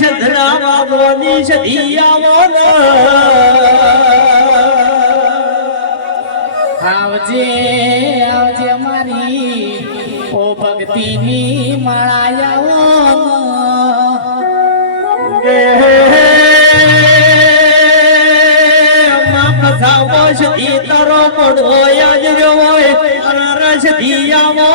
ધરાવા ગોની સધિયાવો આવજે આવજે મારી ઓ ભક્તિની માળાયાઓ કથાવો સધી તારો પડો યાદ રહ્યો રસ દિયાવો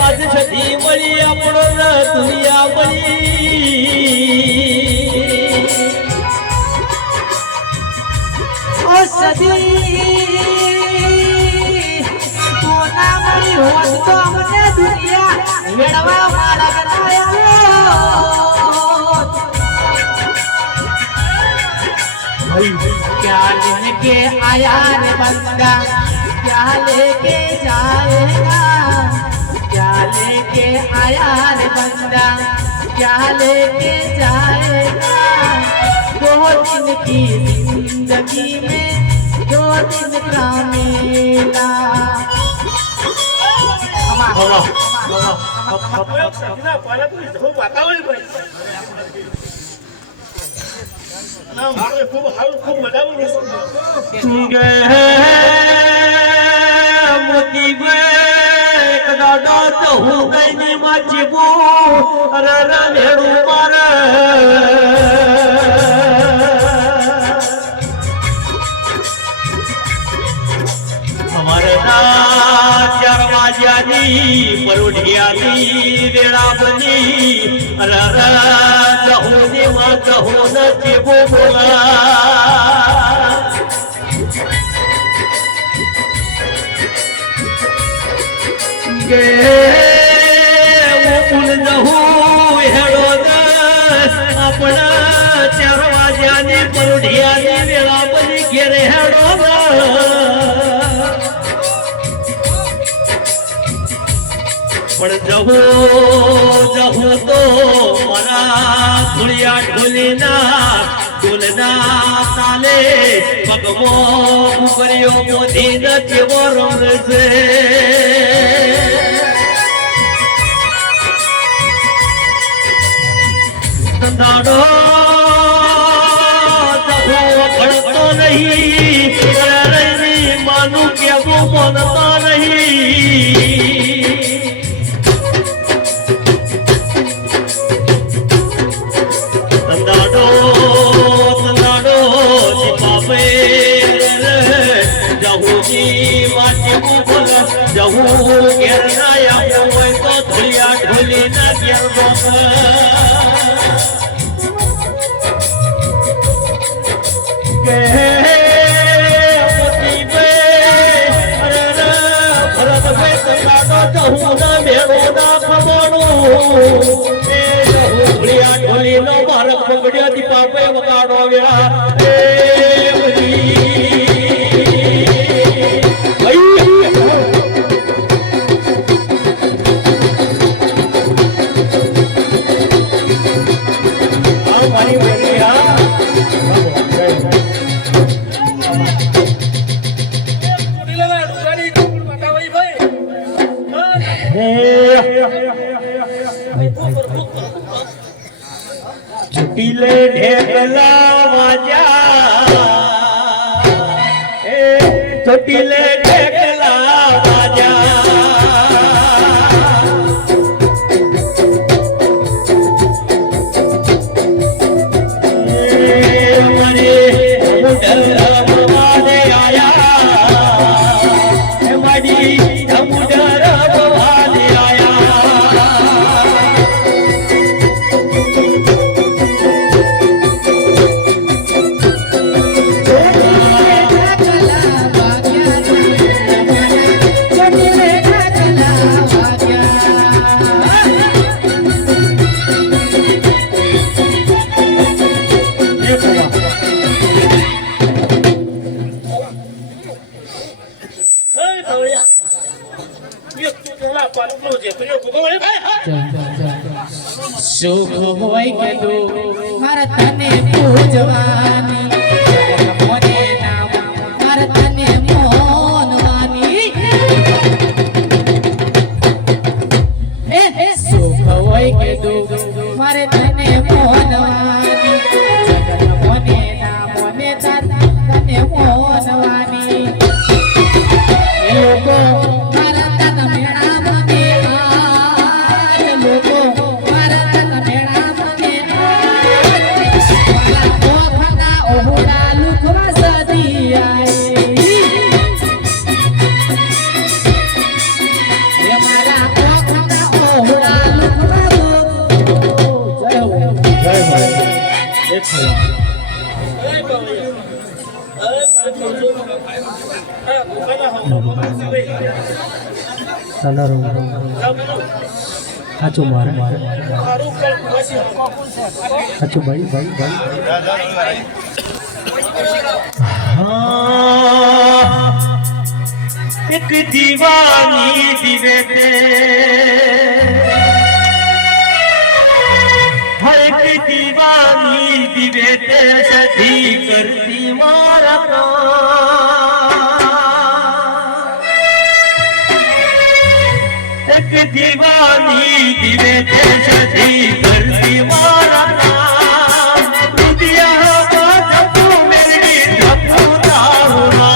આજ સધી મળી આપણો દુનિયા મળી સદી કોના મળી હોત તો અમને દુનિયા મેળવા મારા क्या लेके आया रे बंदा क्या लेके जाएगा क्या लेके आया रे बंदा क्या लेके जाएगा दो दिन की जिंदगी में दो दिन का मेला મોતી ગે કદાડો તો હું કઈની માચીબો અરે રેડું પર અમારે ના 4 વાગ્યાની પરોઢિયાની વેળા બની અરે દહોની માં દહો નથી બોલા गे उन नहू हेडो अपना 4 वाग्यानी परोढियानी वेळा बनी घेरे हेडो पण जहू जहू तो मना धुलिया ढोलीना ढोलना ताले पगमो ઉપરિયો મોદી નથી વરમ છે દાડો દહો ભણતો નહીં માનું કેવું માનતા નહીં દાડો દાડો બાપે જહુજી વાટી બોલ જહુ ઘેર ના આવ્યો હોય તો ધોળિયા ઢોલી ના ઘેર ઢોલી નો માર પકડ્યા થી પાપે વગાડો વ્યા છૂટીલે ઢેકલા વાજા છૂટીલે ઢેકલા વાજા મને મુડલ ભવાને આયા માડી મુડલ ભવાને સુખ હોય કે દુઃખ મારે તને પૂજવાની મને નામ મારે તને મોનવાની સુખ હોય કે દુઃખ મારે તને મોનવાની જગત મને નામ મને તને મોનવાની એ લોકો મારા તન મેળા મને આજ લોકો મારા તન મેળા મને આજ મારા કોખના ઓહરા લુખવા સદી આઈ એ મારા કોખના ઓહરા લુખવા જય હો સાચું મારે સાચું ભાઈ एक दीवानी दिवेते हर एक दीवानी दिवेते सदी करती मारा प्राण। एक दीवानी दिवेते सदी करती मारा प्राण। दुनिया बात तू मेरी धपुना हुआ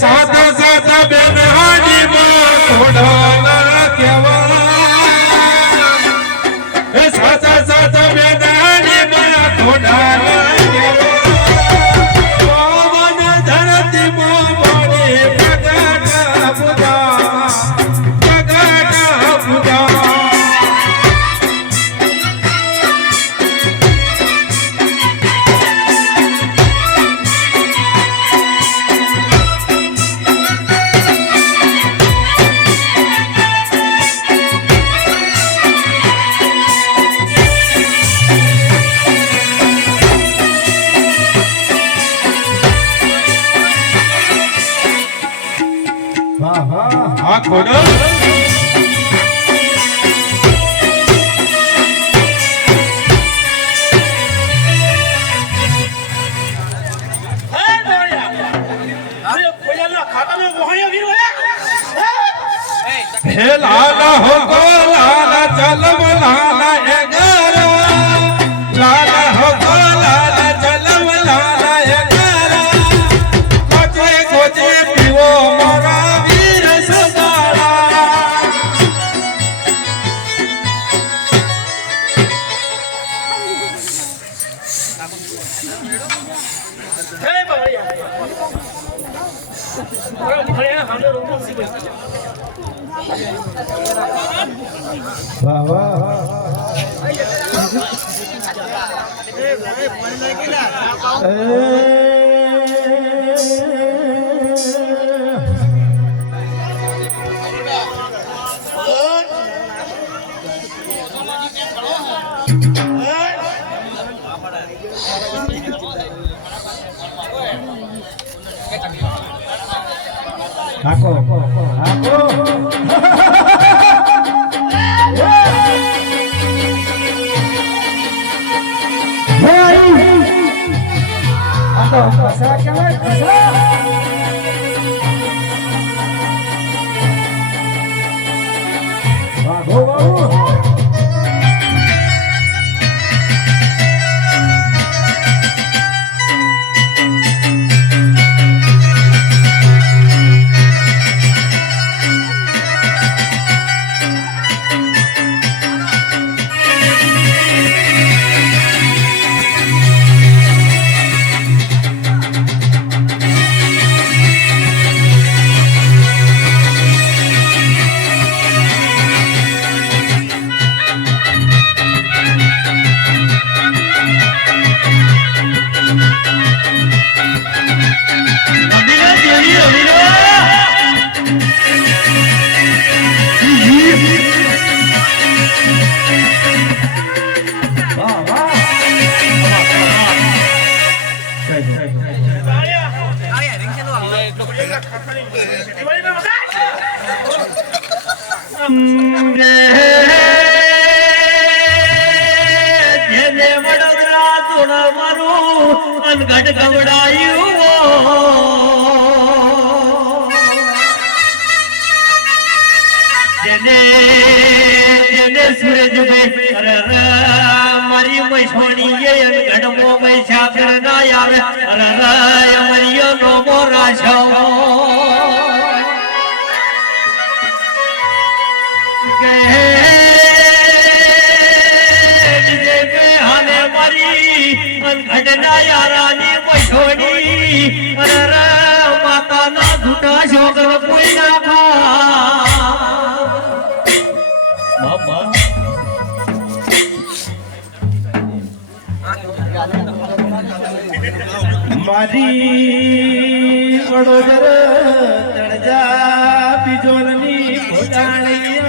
साधा साधा बेनहानी में थोड़ा केवा साधा साधा बेनहानी में थोड़ा पवन धरती मोमनी प्रगट बुधा हाँ खोड़ो लाला हो गो लाला चलम लाला एगारा लाला हो गो लाला चलम लाला एगारा खोजे खोजे पीवो मोरा वीर सदारा वाह Aku જેને વડોદરા તોડ મારું અનગઢ ગવડાયું જેને સૂરજભાઈ મારી મૈસોણી અનગઢ મૈસાફર ના આવે અમારી નો મોરા છો ઘટના યારાની મૈસોણી માતાના ઘૂંટા શોકર કોઈ ના ખા મારી વડોદર તળજા પિજોરની ખોટાણીઓ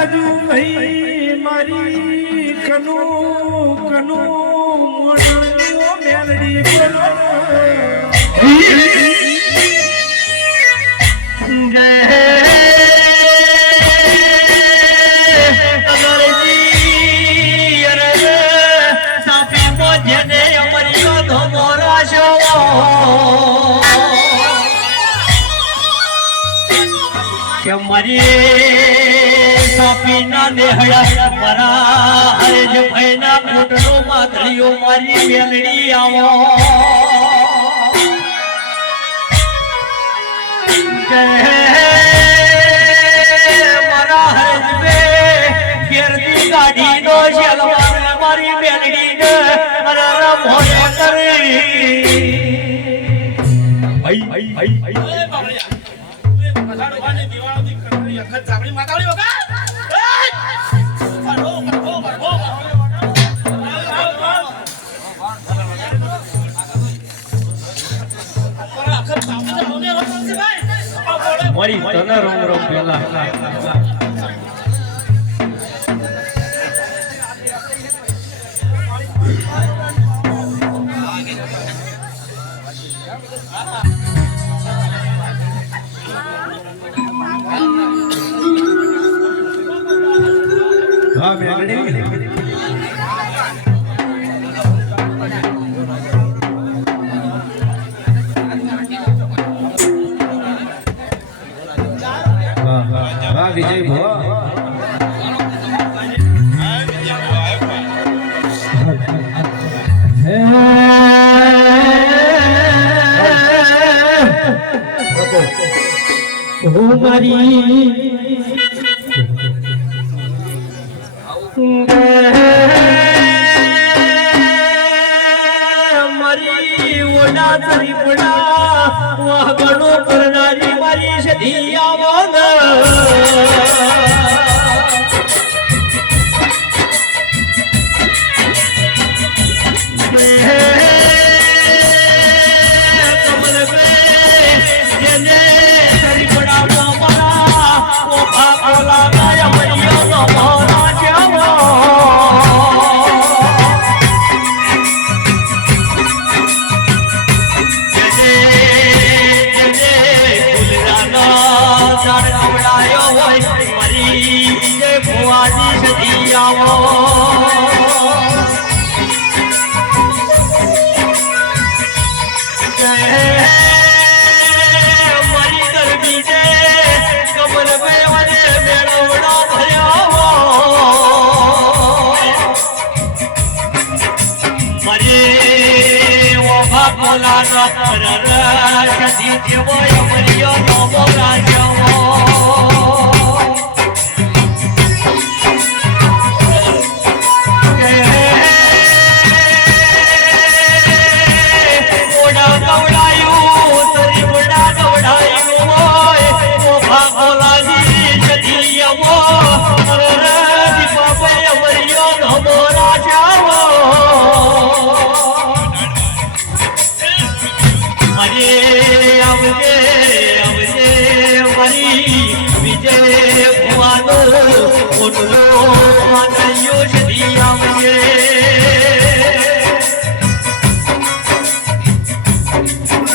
રાજુ ભાઈ મારી કનુ મોણણીઓ મેલડી બોલો મારી સાપીના નેહળા મારા હરેજ ભાઈના કોટનો માથળીઓ મારી મેલડી આવો મારા હરેજ બે ઘેરથી ગાડીનો શેલવાર મારી મેલડી ને મોડે કરી મારી તને રોમ રોમ પેલા હા મેલડી હા વિજય ભો મારી ઓડા તરી પડા વાગણો કરનારી મારી સધી આવન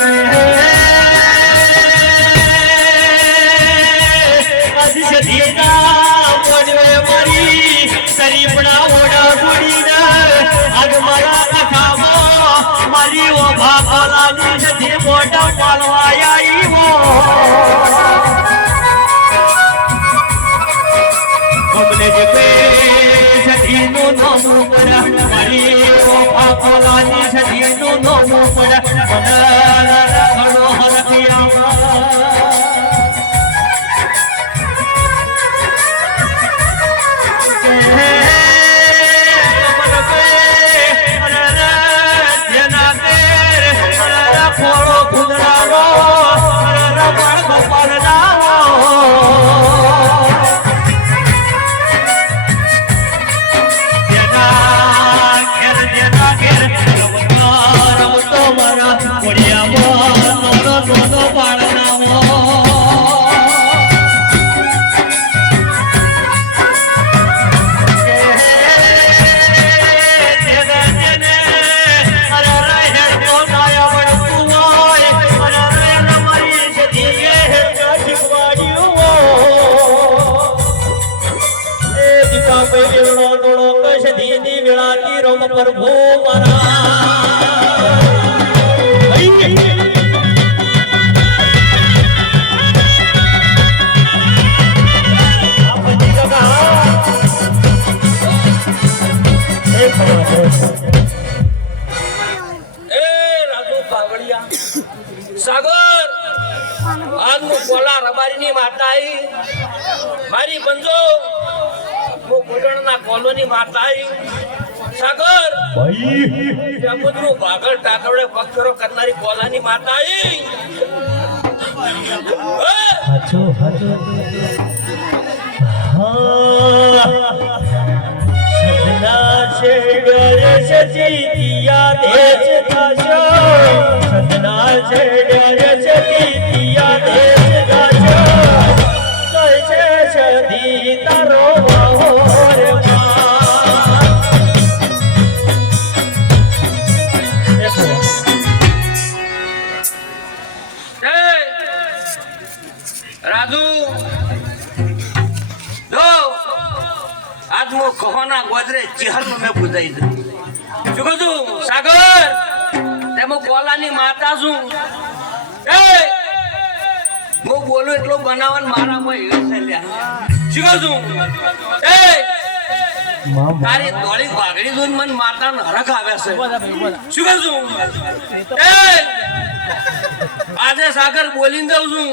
Hey મારી ઓભા કોલાની સધી મોઢા પાલવા આવ્યો કમલે જે પે સધીનું નામું પડા મારી ઓભા કોલાની સધીનું નામું પડા ઘણો હરખિયા પ્રભુ સાગર આજનું કોલા રબારીની માતા આવી મારી બંજો કોટણના કોલોની માતા આવી સાગર જમુદનું ભાગળ ટાકરડે પથ્થરો કરનારી કોલાની માતા આવી હાચો હાચો સદના છે ડર સજી દિયા દેશ દાશો સદના છે ડર સજી દિયા દેશ દાશો કઈ છે સદી તારો રાજુ દો આજ મો કહોના ગોદરે ચિહલ મેં પૂજાઈ દઉં શું કહું છું સાગર તેમાં કોલાની માતા છું એ હું બોલું એટલું બનાવવાનું મારામાં એ છે લ્યા શું કહું છું એ તારી દોડી વાગડી જોઈને મને માતાનો હરખ આવે છે શું કહું છું એ આજે સાગર બોલીને જાઉં છું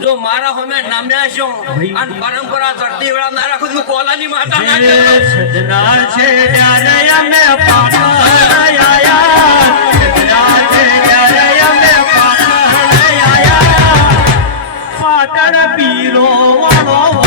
જો મારા હોમે નામ્યા છો અને પરંપરા ચડતી વેળા ના રાખું છું કોલાની માતા સજના છે ત્યારે અમે પાયા સજના છે ત્યારે અમે પાયા પાટણ પીરો વાળો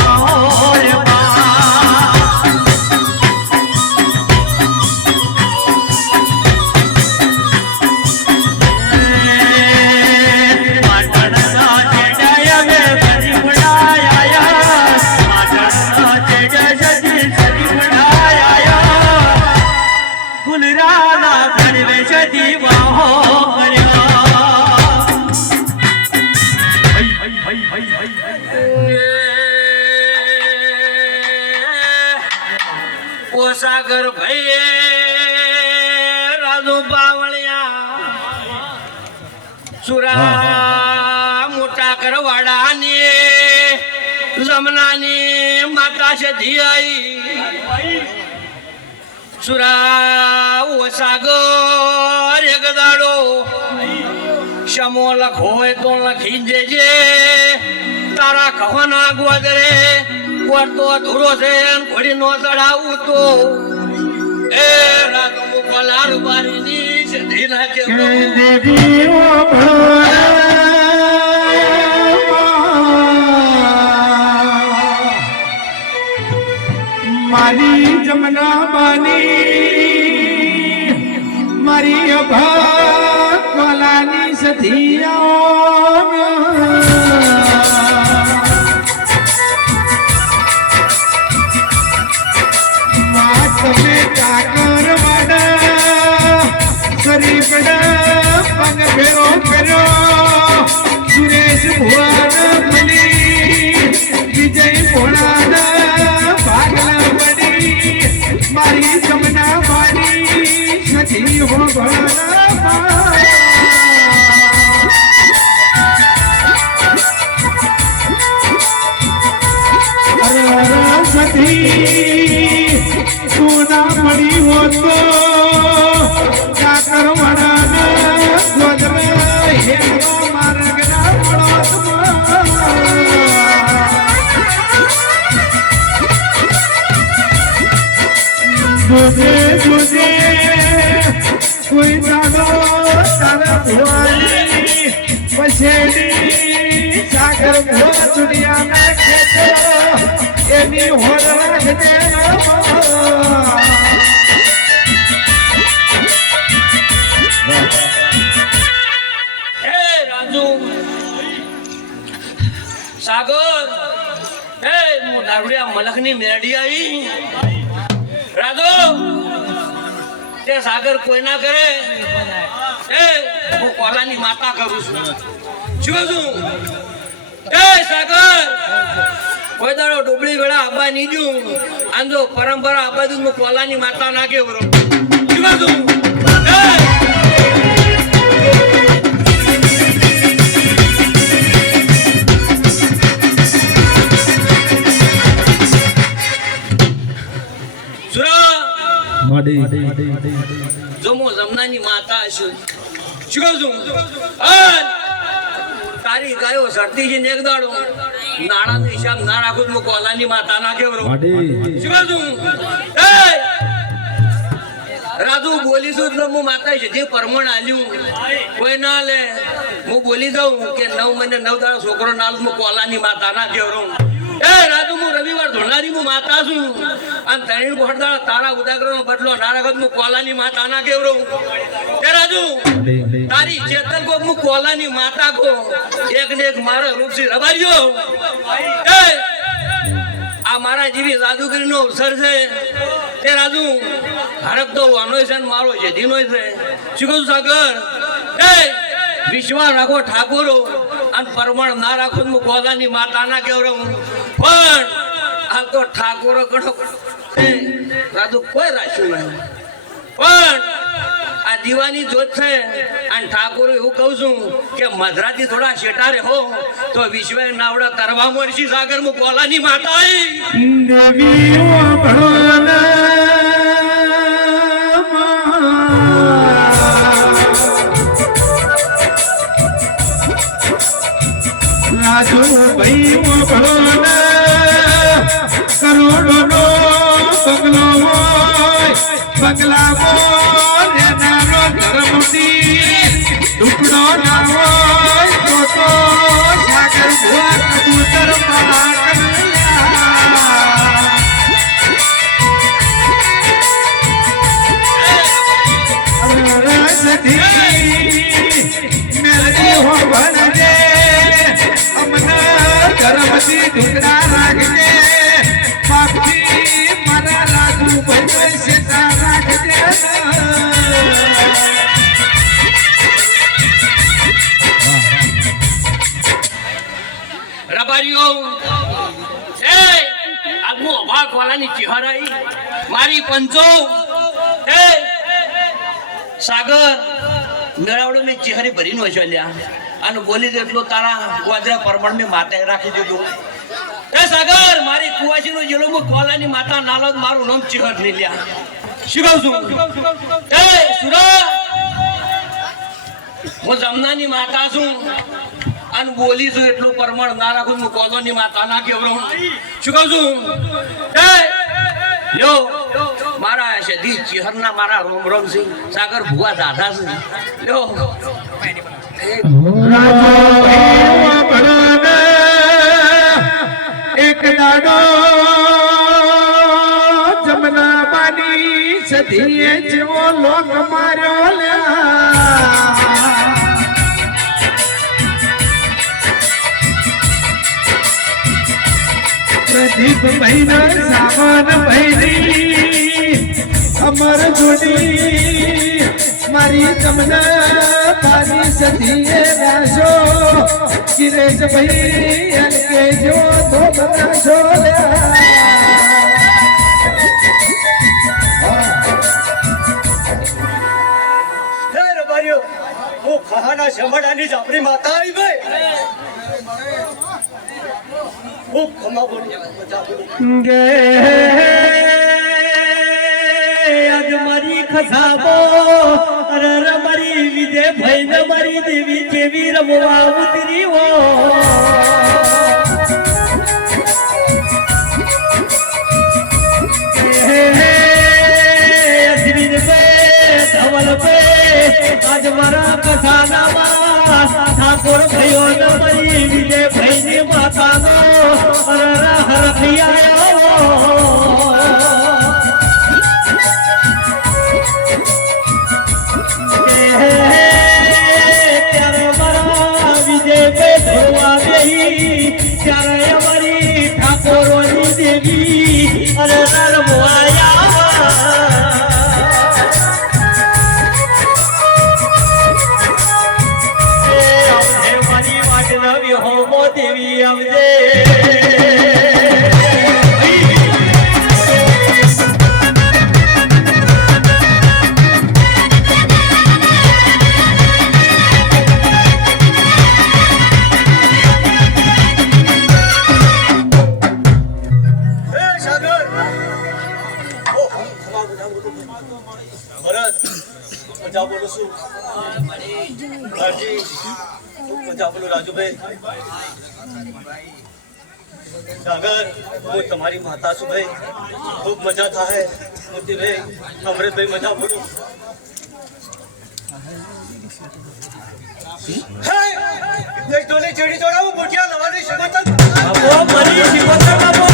સાગર ભાઈ રાજુ બાવળિયા સુરા મોટા કરવાડાની જમનાની માતા છે ધીયાઈ સુરા ઓ સાગર એક દાડો શમો લખો હોય તો લખી દેજે તારા કહોના ગોદરે તો ધૂરો છે ઘોડી નો ચડાવું તો એ રાજુ કોલાર બારીની સધી નાખે મારી જમના બાની મારી અભા કોલાની સધિયા તમે કાકર વાડા શરીફડા પગ ફેરો ફેરો સુરેશ ભુવન મની વિજય ભોળાના ભાગલા પડી મારી જમના મારી સધી હો ભોળાના ભણો માર્ગના વળોદમાં જોજે જોજે કોઈ દાડો તારા ભુવાની પછેડી સાગર ભુવા દુનિયાના ખેતો એની હોર રાખજે રાજુ સાગર હું દારૂડિયા મલકની મેરડી આવી રાજુ તે સાગર કોઈ ના કરે હું કોલાની માતા કરું છું શું કહું છું સાગર કોઈ દાડો ડુબળી વેળા આબા નહીં દઉં આંધો પરંપરા આબા દઉં હું કોલાની માતા ના કે બરો શું કહું છું જો હું જમનાની માતા છું શું કહું છું તારી ગાયો સરતી છે ને એક દાડો નાણાનો હિસાબ ના રાખું હું કોલાની માતા ના કેવરો શું કહું છું રાજુ બોલીશું એટલે હું માતા છે જે પરમણ આલ્યું કોઈ ના લે હું બોલી દઉં કે 9 મહિને 9 દાડો છોકરો ના હું કોલાની માતા ના કેવરો રાજુ હું રવિવાર ધોનારી હું માતા છું અને ત્રણ ભરદાળ તારા ઉદાગરનો બદલો નારાગત હું કોલાની માતા ના કેવરો રાજુ તારી ચેતન કો હું કોલાની માતા કો એક ને એક મારો રૂપસી રબાર્યો આ મારા જેવી જાદુગીરીનો અવસર છે તે રાજુ હરક તો વાનો છે મારો જેધીનો છે શું કહું સાગર વિશ્વાસ રાખો ઠાકોરો અને પરમણ ના રાખો હું કોલાની માતા ના કેવરો પણ આ તો ઠાકોરો ગણો રાજુ કોઈ રાખ્યું નહીં પણ આ દીવાની જોત છે અને ઠાકોર એવું કહું છું કે મધરાથી થોડા શેટારે હો તો વિશ્વ નાવડા તરવા મળશે સાગર હું કોલાની માતા રાજુ ભાઈ ભણો કરોડો નો બંગલો હોય બંગલામાં રહેનારો ધર્મથી ટુકડો ના હોય તો સાગર ભુવા કબૂતર મેલડી હો ભણજે અમના ધર્મથી ટુકડા રાખજે પાપથી મારા રાજુ ભાઈ સેતા રાખજે રબારીઓ આગમો અભા કોલાની ચિહરાઈ મારી પંચો સાગર મેળાવડો મેં ચહેરી ભરીનો છે લ્યા અને બોલી જેટલો તારા ગોદરા પરમણ મેં માતાએ રાખી દીધું સાગર મારી કુવાસીનો જેલો હું કોલાની માતા નાલો મારું નામ ચહેર નહીં લ્યા શું કહું છું સુરા હું જમનાની માતા છું અને બોલી છું એટલું પરમણ ના રાખું હું કોલોની માતા ના કેવરો શું કહું છું યો મારા સદી ચિહરના મારા રોમ રોમ સિંહ સાગર ભુવા દાદા છે યો એક દાડો જમના બાની સધીએ જેવો લોક માર્યો પ્રદીપ ભાઈ નો સાવન ભાઈ અમર જોડી મારી જમના બાની સધીએ રાશો કિરેશ ભાઈ કે જો તો બનાશો હું ખહાના શમડાની જાપડી માતા આવી ભાઈ ખૂબ ખમા બોલી ગે આજ મારી ખસાબો અરે રે મારી વિજય ભાઈ ને મારી દેવી કેવી રમવા ઉતરી હો आज मारा कसाना ठाकुर भयो न मरी विजय भाई ने माता नो हर ત્યારે મારા વિજય ભાઈ ધોવા દેહી ત્યારે અમારી ઠાકોરોની દેવી અરે રમવાયા હોમો દેવી આવજે મજા બોલું છું મજા બોલું રાજુભાઈ સાગર હું તમારી માતા છું ભાઈ ખૂબ મજા થાય મોતીભાઈ અમૃતભાઈ મજા બોલું ચેડી ચોડાવું મોટિયા લવાની શિકોતર મારી શિકોતર બાપો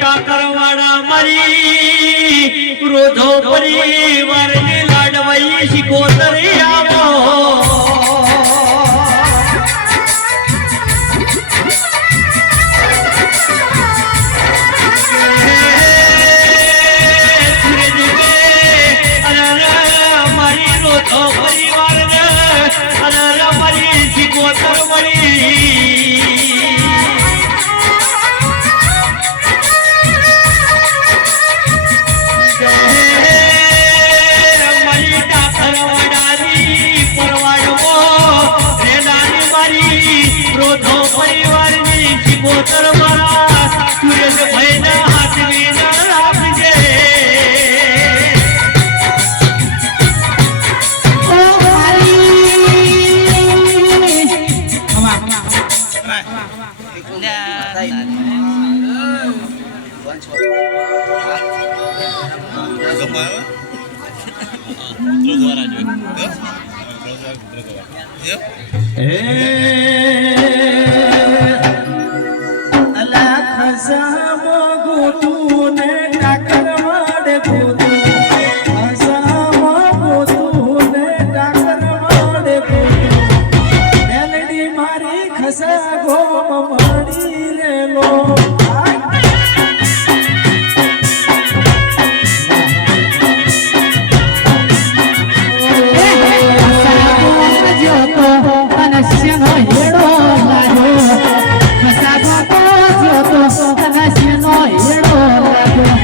કાકરવાડા મરી ક્રોધો પરિવારને લાડવાઈ શિકોતર આવો મારી ક્રોધો પરિવારને મારી શિકોતર મળી શિકોતર મારા સુરેશ ભાઈ ના હાથવી ના રાખજે ખસામો ગોતું ને ટાકર વાડે ગોતું ખસામો રસ્યનો હેડો લાગ્યો કસાબો જોતો રસ્યનો હેડો લાગ્યો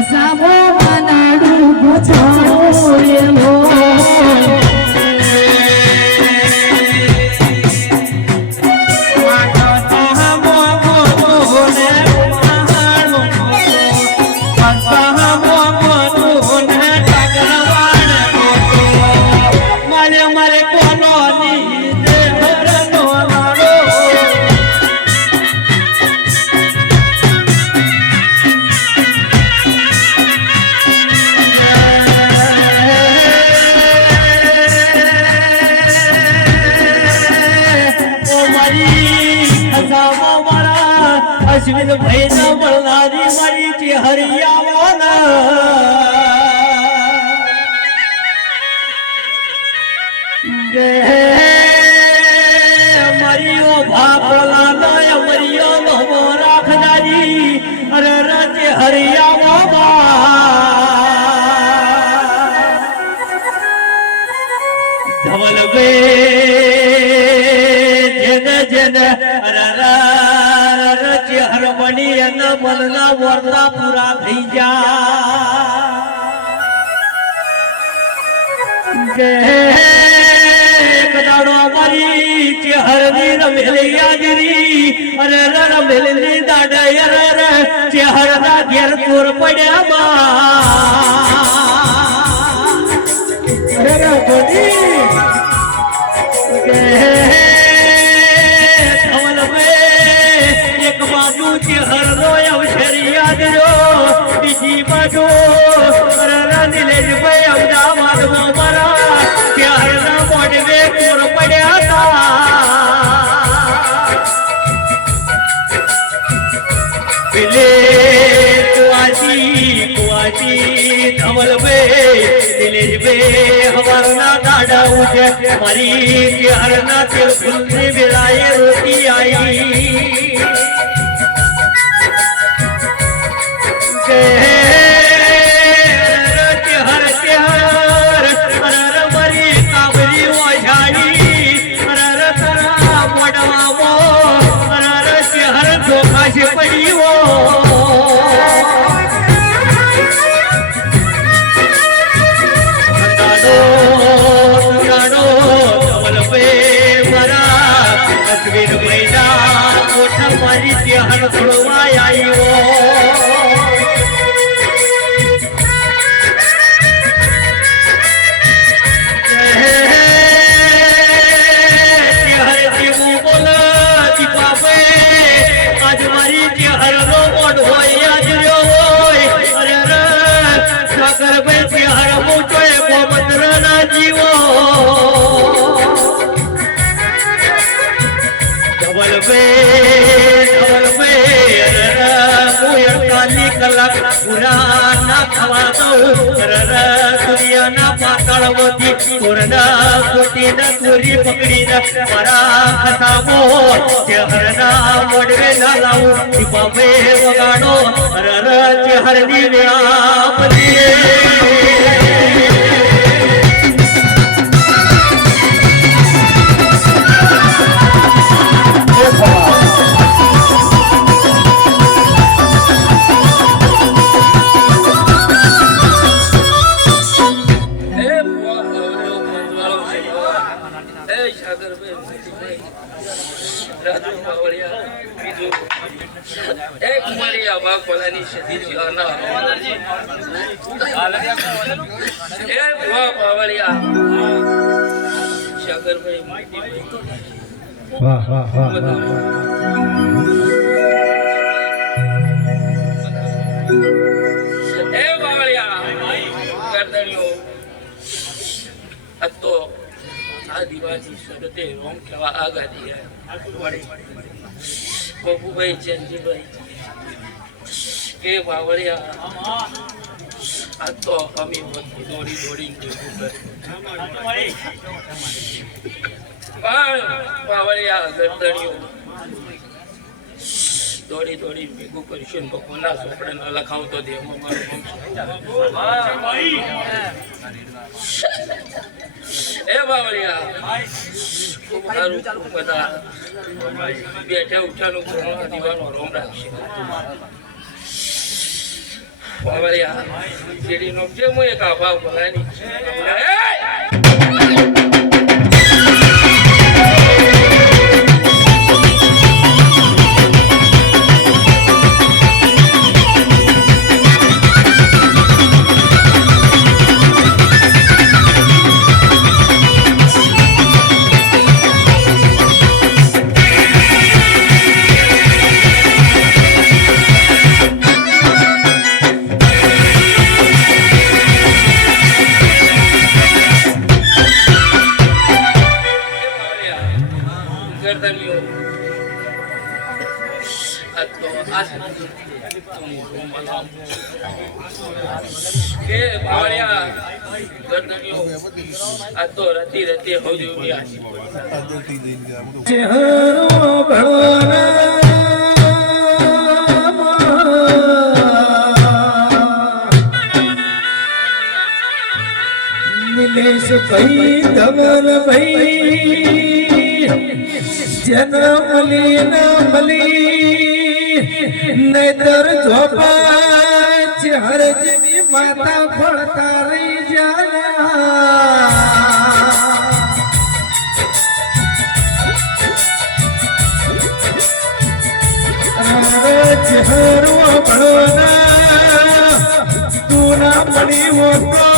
કસાબો મનાડું ગુછોડેલો અશ્વિન ભાઈ ના મળનારી મારી ચેહરિયાવાના મરિયો ભાપલા મરિયો મહો રાખનારી અરે રચે હરિયા ધવલ બે જેન રચે હરમણી એના મનના વર્તા પૂરા થઈ જા મારી ચેહરની રમેલી યાદરી અરે રમેલી દાડા અરે ચેહરના ઘેર ચોર પડ્યા એક બાજુ ચેહરનો અવસર યાદ રો બીજી બાજુ નીલેશભાઈ અમદાવાદમાં મારા ચેહરના મોઢવે ચોર પડ્યા હતા પેલે કુવાજી ધવલભાઈ દિલેશભાઈ હવારના દાડા ઉઠે મારી ચેહરના તેલ ફૂલની વેળાએ રોટી આવી મારી ચેહર છોડવા આવ્યો આજ મારી ચેહરનો મોઢ હોય યાદ રહ્યો હોય અરે સાગર ભાઈ ચેહર મોટો ગોમંત્ર ના જીવો કલાક પૂરા ના થવા દઉં દુનિયાના પાતાળમાંથી કોરના કોટીના ચોરી પકડીને મારા ખતામો ચેહરના મોઢવે ના લાવું દીપાવે વગાડો ચેહરની વેળા બદલીએ વાહ વાહ વાહ આદિવાસી સરતે રોમ કેવા આગાદી બબુભાઈ ચંદીભાઈ કે બાવળિયા આ તો અમે દોડી દોડી પણ બાવળિયા ગરદણીઓ દોડી દોડી ભેગું કરીશું ને કોના સોપડે લખાવતો દે એ બાવળિયા ખૂબ સારું બધા બેઠા ઉઠાનું કોરોના દીવાનો રોમ રાખશે બાવળિયા શેરીનો કેમ એક આભાવ ભરાની નિલેશ ભાઈ ધવલ ભાઈ જન્મ લીના મલી નૈતર ઝોપા હરજની માતા ફળતા રહી જાના હરવા ભણવાના તું ના મળી હોતો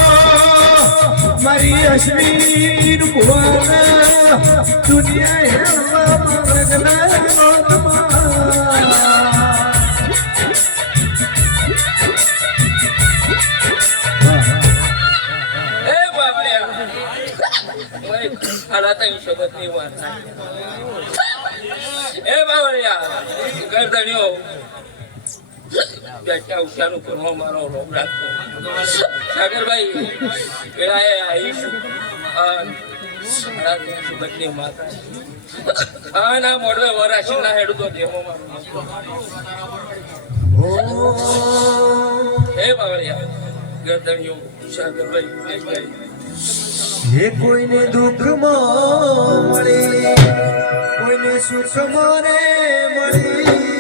મારી અશ્વિન ભુવાના દુનિયા હેરવા બેઠા ઉઠાનું કરવા મારો રોગ રાખતો સાગરભાઈ પેલા આવીશ સુગતની માતા હા ના મોડવે વરાશી ના હેડું તો દેવો હે બાવળિયા ગરદણીઓ સાગરભાઈ હે કોઈને દુઃખમાં મળે કોઈને સુખમાં રે મળી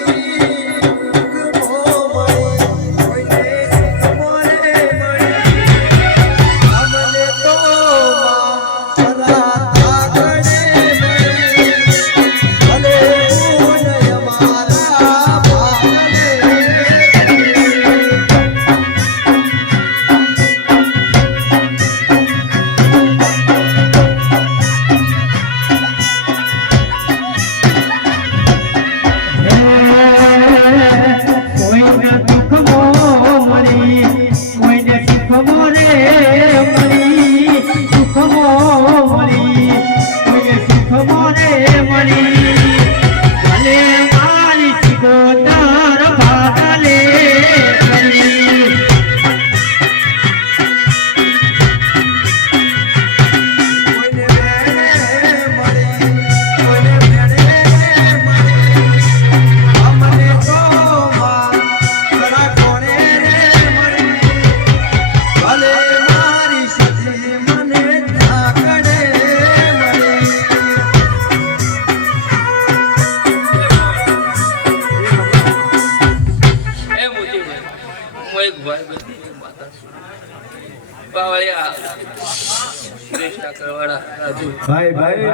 ભાઈ ભાઈ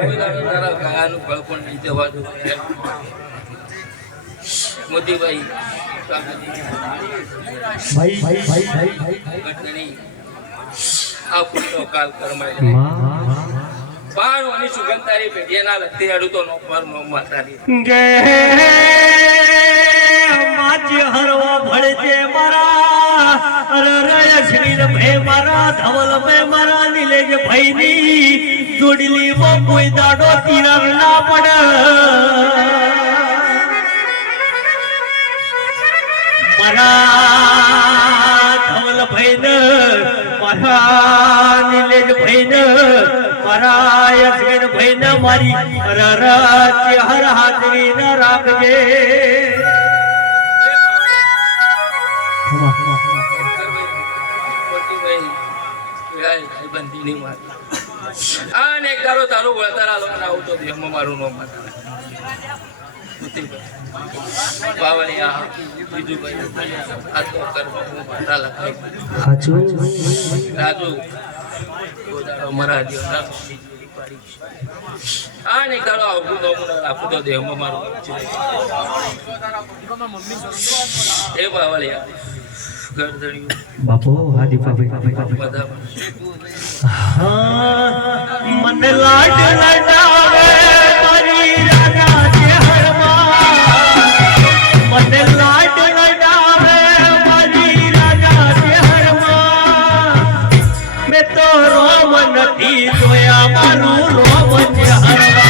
ગાયાનું ફળ પણ નહીં જવા દો મોતીભાઈ ભાઈ ભાઈ ભાઈ ભાઈ ઘટની આ પુણ્યો કાલ કરમાય પાણવાની સુગંધ તારી પેઢીના લગતી હેડું તો નોકર નો માતાની ગે માજી હરવો ભળજે મારા અરરય શ્રીર ભે મારા ધવલ ભે મારા નીલેજ ભાઈની જોડલી મો કોઈ દાડો તીરર ના પડ મારા ધવલ ભાઈને મારા નીલેજ ભાઈને મારા યશ્વીર ભાઈને મારી અરર ચહેર હાજરી ન રાખજે મોતીભાઈ બંધીની માતા આને કરો તારું વળતર આલવાના આવું તો દેહમાં મારું નો માતા બાવળિયા બીજું ભાઈ આ તો કર્મ હું માતા લખાઈ સાચું રાજુ ગોદાડો મારા જીવના આને કરો આવું તો હું રાખું તો દેહમાં મારું એ બાવળિયા ગરદણિયું બાપુ હા દીપાભાઈ બધા मन लाड लडावे मारी राजा चेहरमा मन लाड लडावे मारी राजा चेहरमा मैं तो रोम नथी जोया मारू रोम चेहरमा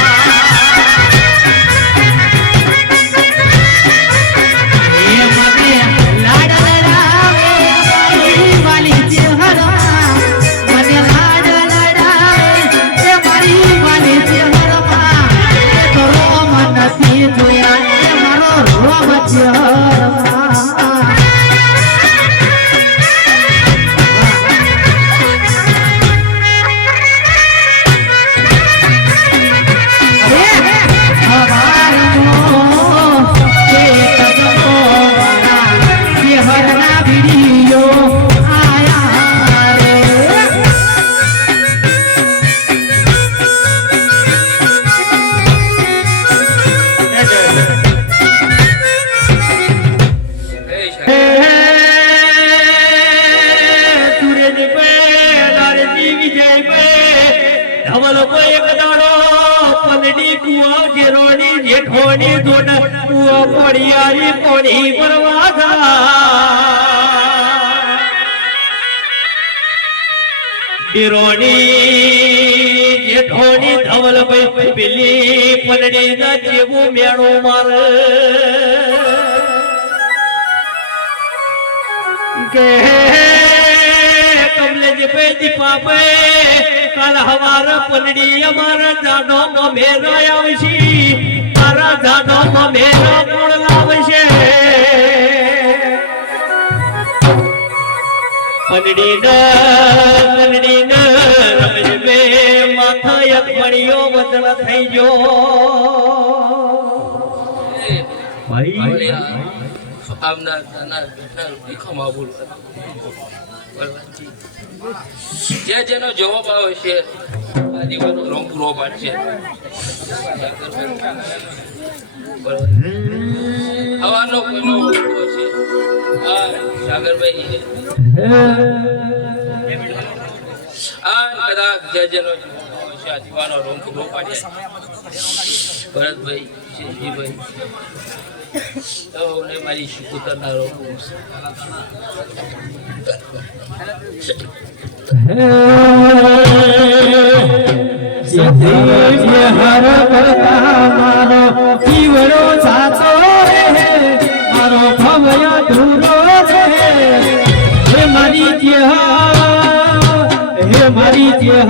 धवल को एक दाड़ो पलड़ी कुआ जेरोनी जेठोनी दोन कुआ पड़ियारी पड़ी परवाधा जेरोनी जेठोनी धवल पे पिली पलड़ी ना जेवो मेणो मार के कमलेज पे दीपा पे काल हमारा पलड़ी हमारा जानो में मेरो आवशी मारा जानो में मेरो गुण लावशे पलड़ी न रमज में माथा एक मणियो बदल થઈ જો ભાઈ આવનાર જાનાર બેઠનાર ભીખમાં બોલવા જે જેનો જવાબ આવે છે આ દીવાનો રંગ પૂરો પાડશે હવાનો કોઈનો ઉભો છે આ સાગરભાઈ આ કદાચ જે જેનો જવાબ આવે છે આ દીવાનો રંગ પૂરો પાડશે ભરતભાઈ શિવજીભાઈ તો મારી શિકુતરના રોગ હર કરતા મારો જીવરો સાચો રે મારો ભવય ધૂરો રે હે મારી જેહ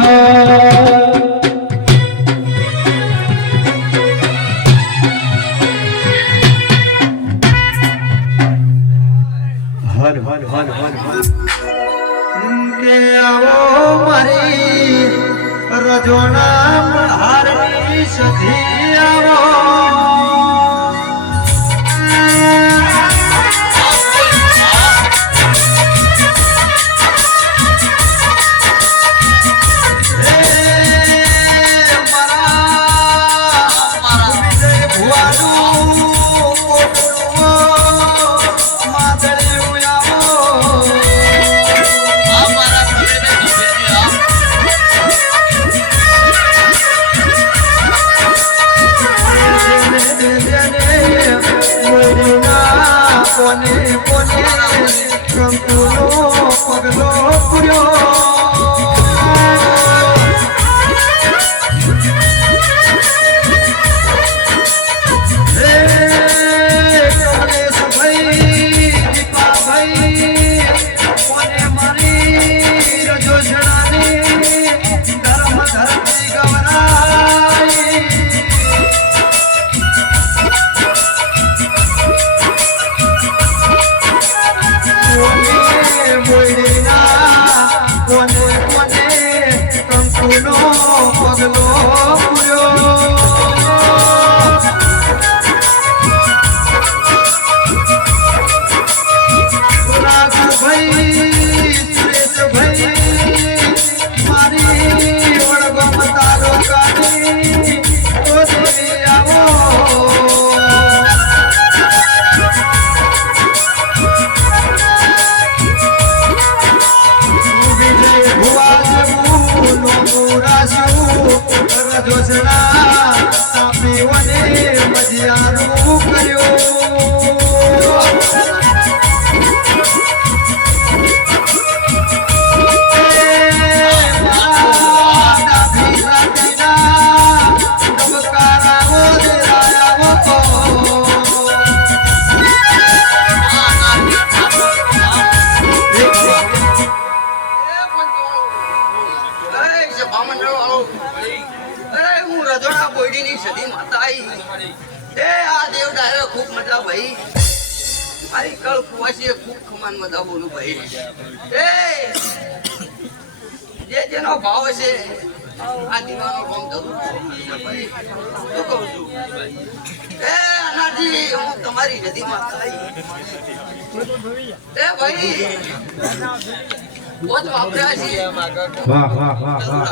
હર હર હર હર હર કે આવો મારી રજોના હારની સધી આવો પગલો પૂર્યો સદીની સદી માતા આઈ એ આ દેવ ડાયો ખૂબ મજા ભાઈ મારી કળ કુવાસી ખૂબ ખમાન મજા બોલું ભાઈ એ જે જેનો ભાવ છે આ દીવાનો કામ જરૂર ભાઈ શું કહું છું એ અનાજી હું તમારી નદી માતા આઈ એ ભાઈ बहुत वापरा છે વાહ વાહ વાહ વાહ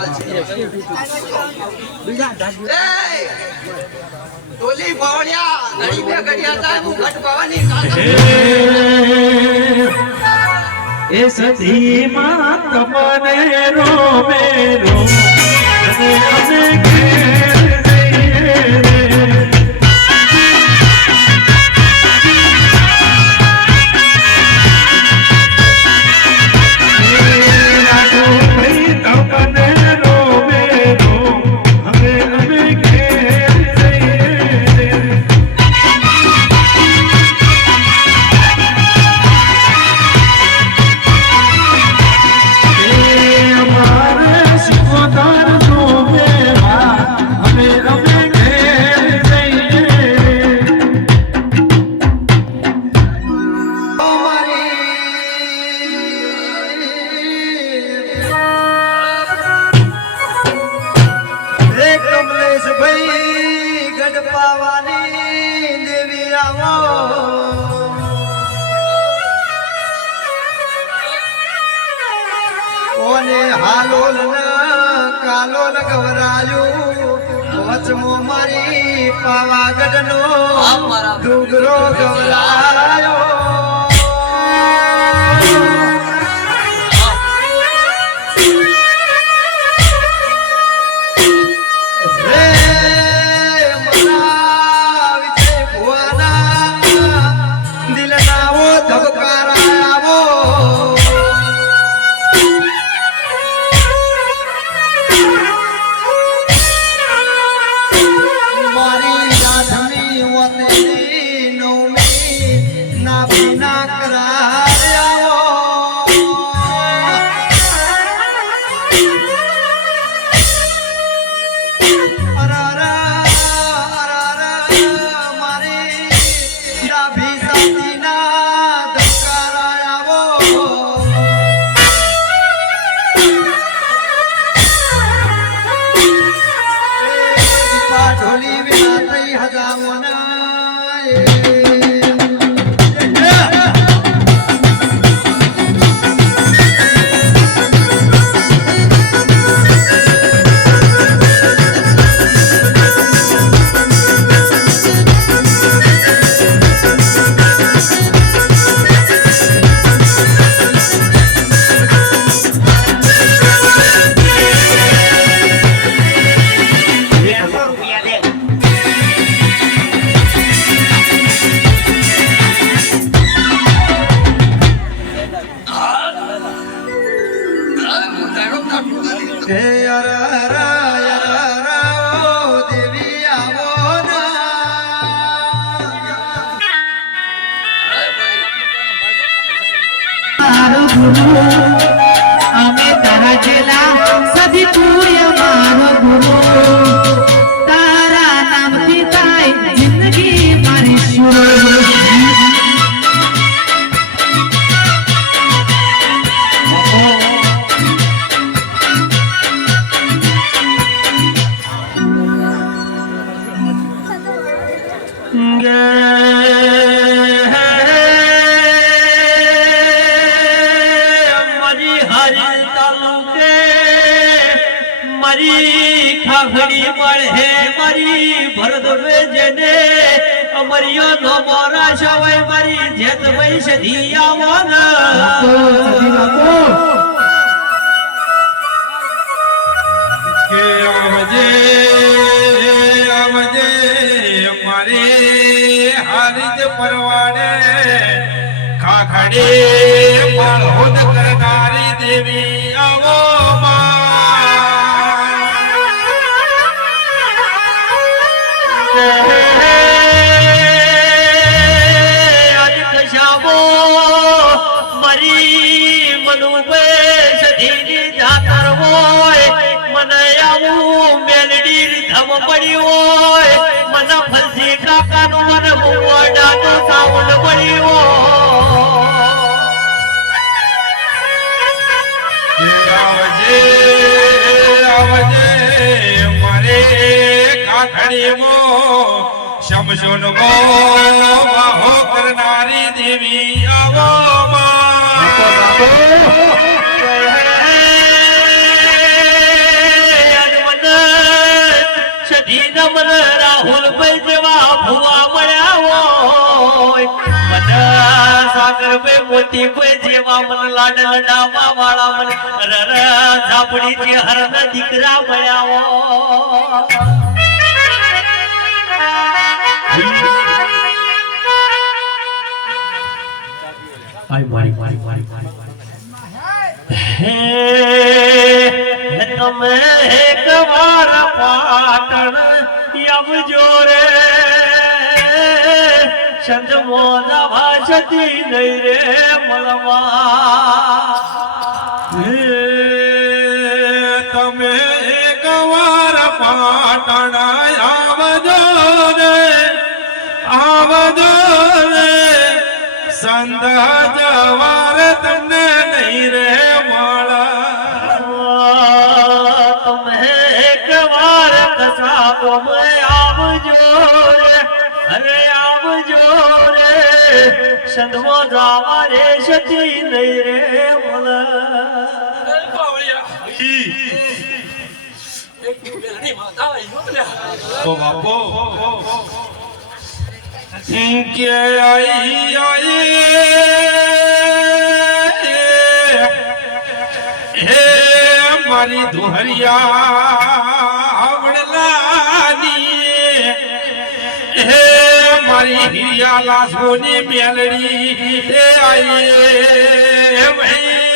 ટોલી બાવળિયા ઘડી બે ઘડિયા તા હું ઘટ પાવાની કાકા એ સધી માં તમને રોમે રો અને અમે ઘેર જઈએ રે ઓને હાલોલ ના કાલોલ ગવરાયું વચમો મારી પાવાગઢ નો ડુંગરો ગવરાયો અમે તારા ચેલા સદી તું અમારો ગુરુ તારા નામથી થાય જિંદગી મારી શુરુ ખાખડી મળે મારી ભરત વેજને અમરિયો નો મોરા શવાય મારી જેત ભાઈ સધી આવવાના કે આવજે આવજે અમારે હારિજ પરવાડે ખાખડી માળોદ કરનારી દેવી આવો સધી જાતર હોય મને આવું મેલડી ધમ પડી હોય મને ફલસી કાકાનું મને મોઢાનો સાઉન્ડ પડી આવજે આવજે મારે કાકડીમો શમશોન ગો બાહો કરનારી દેવી આવો મને રાહુલ ભાઈ જેવા ભુવા મળ્યા હોય મને સાગર ભાઈ મોતી ભાઈ જેવા મને લાડ લડાવા વાળા મને રર ઝાપડી જે હરના દીકરા મળ્યા હોય તમે એક વાર પાટણ આવજો રે સંત મોના ભાષતી નહીં રે મળવા તમે એક વાર પાટણ આવજો રે સંત જવાર તને નહીં રે મળા તમે એક વાર કસાબો આવજો રે અરે આવજો રે સંતમો જાવા રે સતી નહીં રે ઓ બાપો કે આઈ હે મારી દુહરિયા વડલાની હે મારી હિરિયાલા સોની મેલડી હે આઈ ભાઈ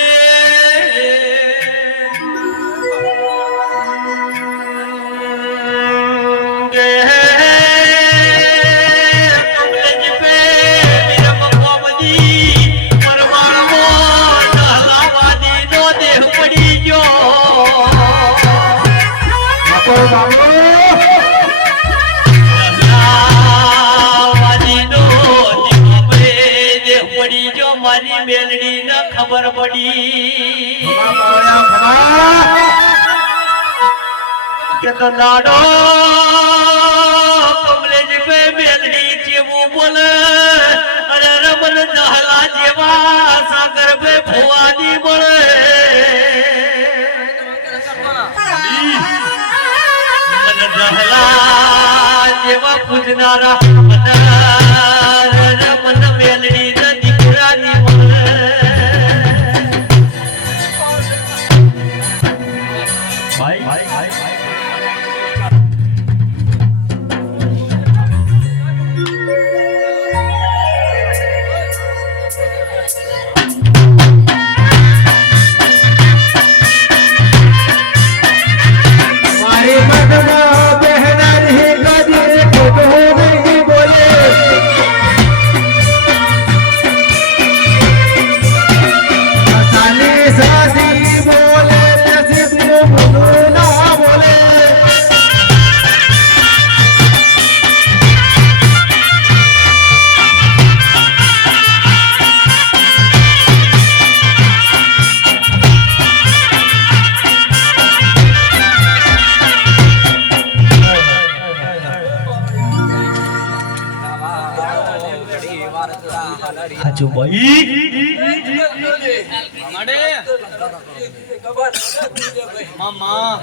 મારી મેલડી ન ખબર પડી કે તો નાડો કમલેજ બે મેલડી જેવું બોલે અરે રમન દહલા જેવા સાગર બે ભુવાની મળે મન દહલા જેવા પૂજનારા રમન મેલડી હાચો ભાઈ મામા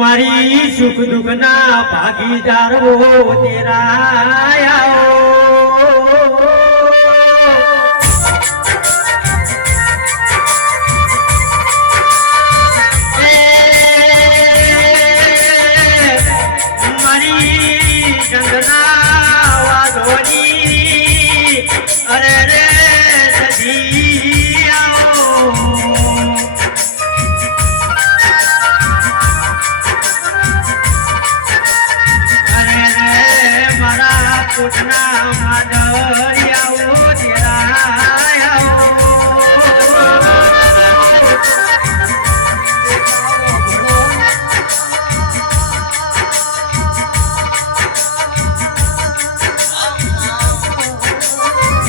મારી સુખ દુઃખ ના ભાગીદાર હો તેરા મારી જંગના વાદોની અરે રે સજી કોટના માદરિયાઓ તેરાયાઓ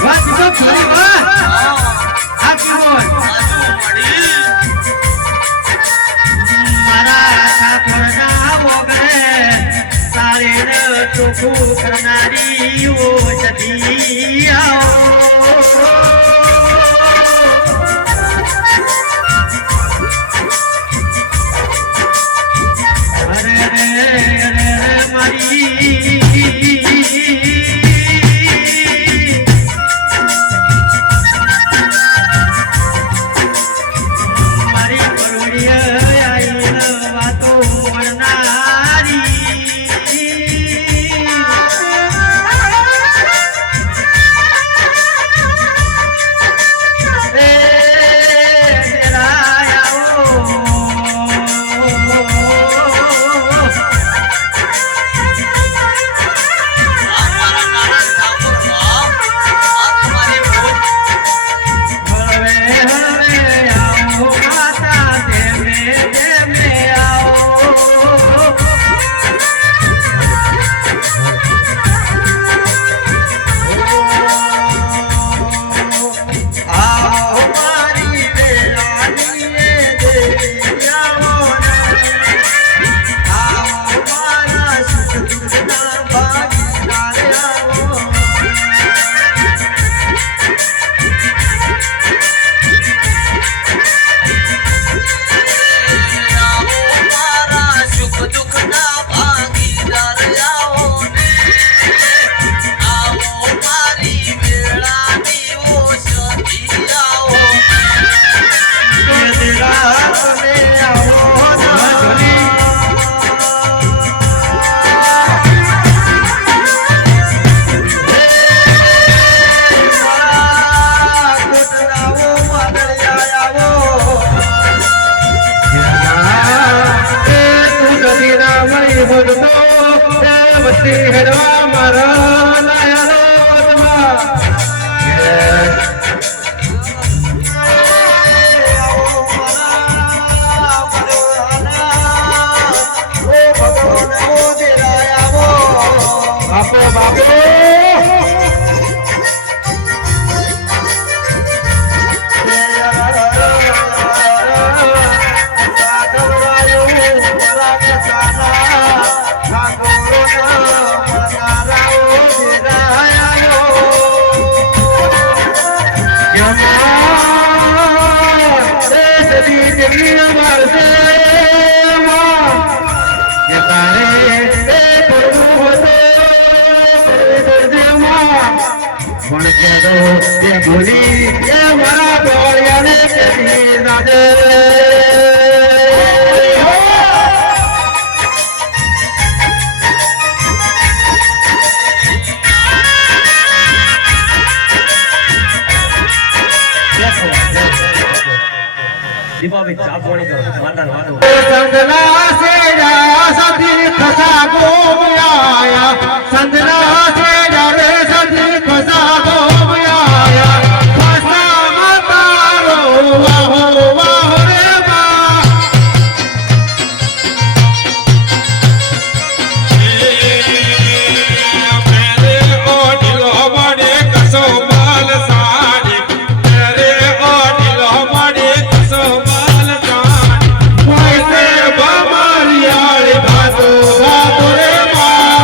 વાત તો ખરી વાહ આ કેવું મારા ઠાકોરના વગરે સારે ચોખ્ખું કરનારી ઓ સતી અરે મારી દીપાભાઈ ચા પાણી કરો માતા વાતો સંદલા સે જા સતી ખસા ગોમયાયા સંદલા સે જા રે સતી ખસા ગોમયાયા ખસા માતારો વાહો વાહો રે મા મેરે ઓઢલો મને કસો માલ સાડી મેરે ઓઢલો મને કસો માલ સાડી કોઈસે બમારિયાળી ભાતો ભાતો રે મા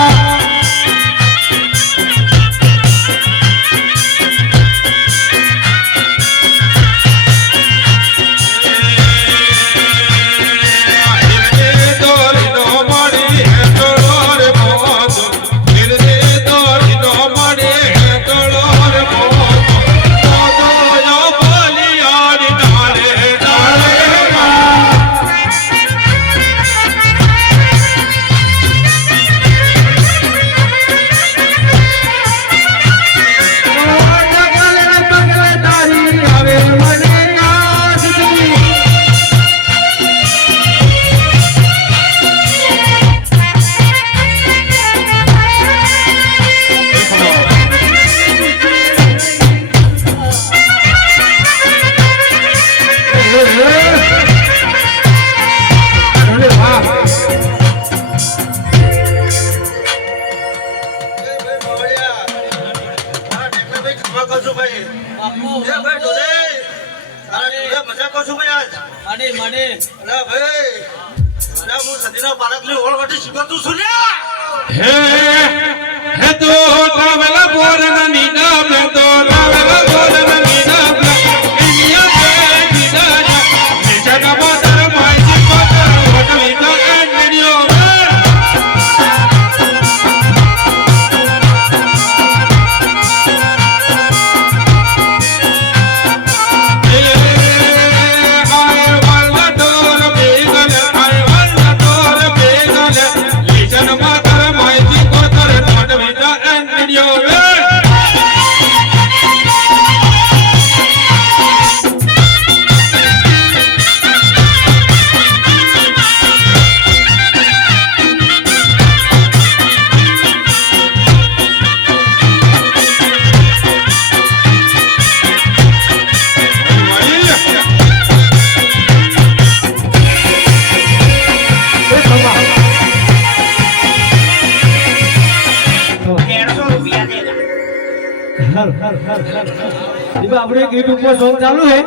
કહું છું ભાઈ એ ભાઈ ઢોલે તારા ઢોલે મજા કહું છું ભાઈ આજ અલા ભાઈ અલા હું સદીના બાળકની ઓળવટી શીખવતું છું લ્યા હે તો રાવલા બોરન નીના મે તો રાવલા બોરન નીના મે ઇનિયા પે દીદા નિજના માતર માઈજી પાતર વટવીના એન્ડિયો આપણે ગીત ઉપર સોંગ ચાલુ હે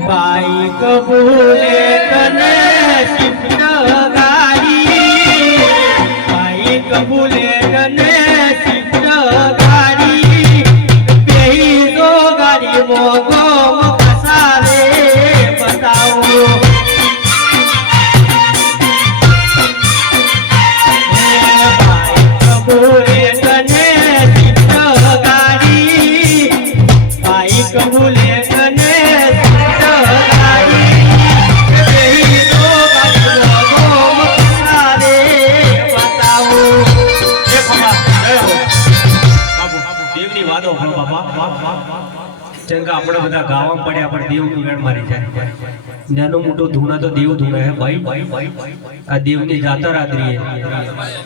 બાઈક ભૂલે તને શિફ્ટ ગાડી બાઈક ભૂલે તને શિફ્ટ ગાડી પેહી તો ગાડી મોગો કસારે બતાવો ભૂલે તને શિફ્ટ ગાડી બાઈક ભૂલે તને શિફ્ટ ગાડી પેહી તો ગાડી મોગો કસારે બતાવો દેવની વાતો બાપા જેમ કે આપણે બધા ગાવા પડ્યા પણ દેવનું વેણ મારી જાય નાનો મોટો ધૂણા તો દેવ ધૂણા હે ભાઈ આ દેવની જાતર આદરી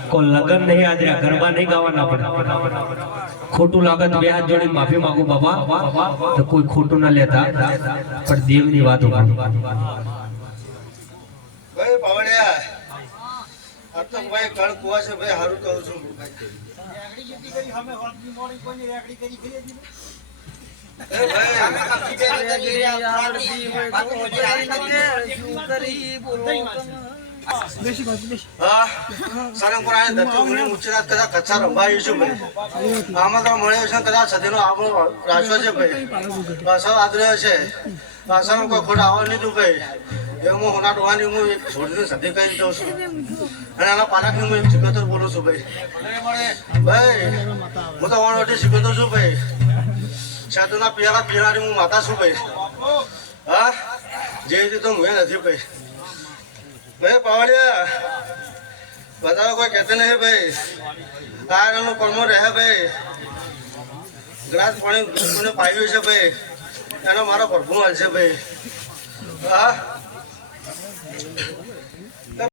કોઈ લગન નહીં આદર્યા ગરબા નહીં ગાવાના પડે ખોટું લાગત બે હાથ જોડી માફી માંગુ બાબા તો કોઈ ખોટું ના લેતા પણ દેવની વાતો ભાઈ પાવડિયા આ તો ભાઈ કણ કુવા છે ભાઈ હારું કહું છું સારંગપુર આયા ધરતી ઉની ઉચ્ચરાત કદાચ કચ્છા રંભાઈ છું ભાઈ આમાં તો મળ્યો છે કદાચ સદીનો આપણો રાશો છે ભાઈ પાછો આદર્યો છે પાછામાં કોઈ ખોટ આવવા નહીં તું ભાઈ એવું હોના ડોવાની હું એક છોડીને સદી કહી દઉં છું અને આના પાલકની હું એક શીખોતર બોલું છું ભાઈ હું તો ઓળવટી શીખોતો છું ભાઈ સાધુના પિયાલા પીનારી હું માતા છું ભાઈ હા જે રીતે તો હું નથી ભાઈ ભાઈ પાવડિયા બધા કોઈ કહેते નહીં ભાઈ તારાનું કર્મો રહે ભાઈ ગ્લાસ પાણી કોને પાવ્યું છે ભાઈ એનો મારો પ્રભુ હાલ છે ભાઈ હા